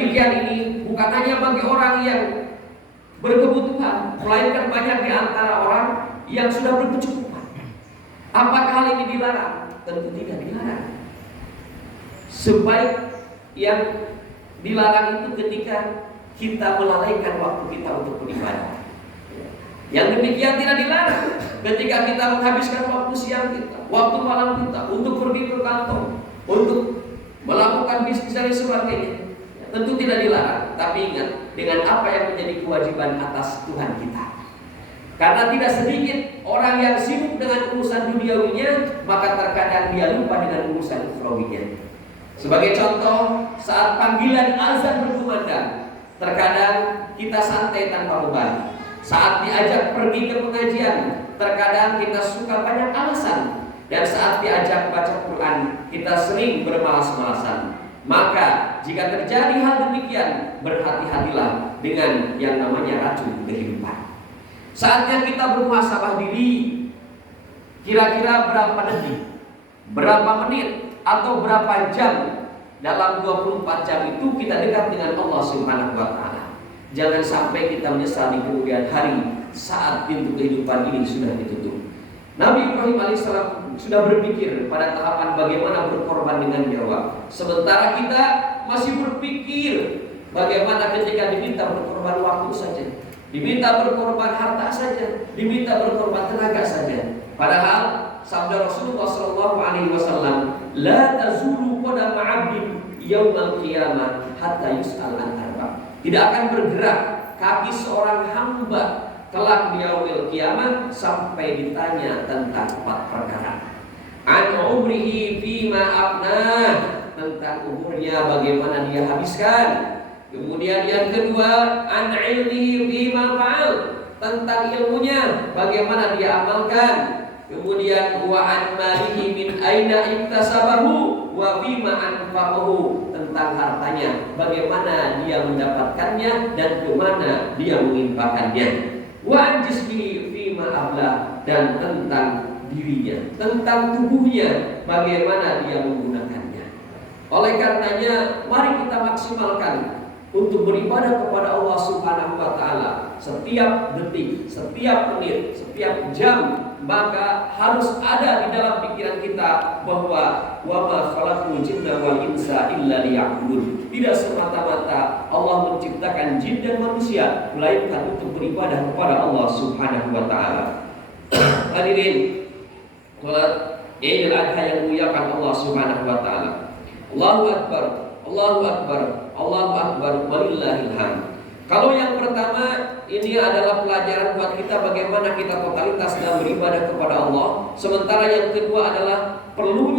Demikian ini bukan hanya bagi orang yang berkebutuhan, melainkan banyak di antara orang yang sudah berkecukupan. Apakah hal ini dilarang? Tentu tidak dilarang. Sebaik yang dilarang itu ketika kita melalaikan waktu kita untuk beribadah. Yang demikian tidak dilarang ketika kita menghabiskan waktu siang kita, waktu malam kita untuk pergi ke kantor, untuk melakukan bisnis dan sebagainya. Tentu tidak dilarang, tapi ingat dengan apa yang menjadi kewajiban atas Tuhan kita. Karena tidak sedikit orang yang sibuk dengan urusan duniawinya, maka terkadang dia lupa dengan urusan ukhrawinya. Sebagai contoh, saat panggilan azan berkumandang, terkadang kita santai tanpa beban. Saat diajak pergi ke pengajian, terkadang kita suka banyak alasan. Dan saat diajak baca Quran, kita sering bermalas-malasan. Maka jika terjadi hal demikian, berhati-hatilah dengan yang namanya racun kehidupan. Saatnya kita bermuhasabah diri. Kira-kira berapa detik, berapa menit, atau berapa jam dalam 24 jam itu kita dekat dengan Allah Subhanahu wa Ta'ala. Jangan sampai kita menyesal di kemudian hari saat pintu kehidupan ini sudah ditutup. Nabi Ibrahim alaihissalam sudah berpikir pada tahapan bagaimana berkorban dengan nyawa. Sementara kita masih berpikir bagaimana ketika diminta berkorban waktu saja, diminta berkorban harta saja, diminta berkorban tenaga saja. Padahal sabda Rasulullah SAW, la tazulu qadama 'abdin yaumal qiyamah hatta yus'al an arba'. Tidak akan bergerak kaki seorang hamba kelak di yaumil kiamat sampai ditanya tentang 4 perkara. An umrihi fima afnah, tentang umurnya bagaimana dia habiskan. Kemudian yang kedua, an ilmihi fima fa'al, tentang ilmunya bagaimana dia amalkan. Kemudian wa an malihi min aina iktasabahu wa fima anfaqahu, tentang hartanya bagaimana dia mendapatkannya dan kemana dia menginfakkannya. Wa jismihi fima abla, dan tentang dirinya, tentang tubuhnya bagaimana dia menggunakannya. Oleh karenanya mari kita maksimalkan untuk beribadah kepada Allah Subhanahu wa Ta'ala setiap detik, setiap menit, setiap jam. Maka harus ada di dalam pikiran kita bahwa wa ma khalaqul jinna wal insa illa liya'budun. Tidak semata-mata Allah menciptakan jin dan manusia melainkan untuk beribadah kepada Allah Subhanahu wa Ta'ala. Hadirin salat Idul Adha yang muliakan Allah Subhanahu wa Ta'ala. Allahu akbar, Allahu akbar, Allahu akbar, walillahil hamd. Kalau yang pertama ini adalah pelajaran buat kita bagaimana kita totalitas dalam beribadah kepada Allah. Sementara yang kedua adalah perlu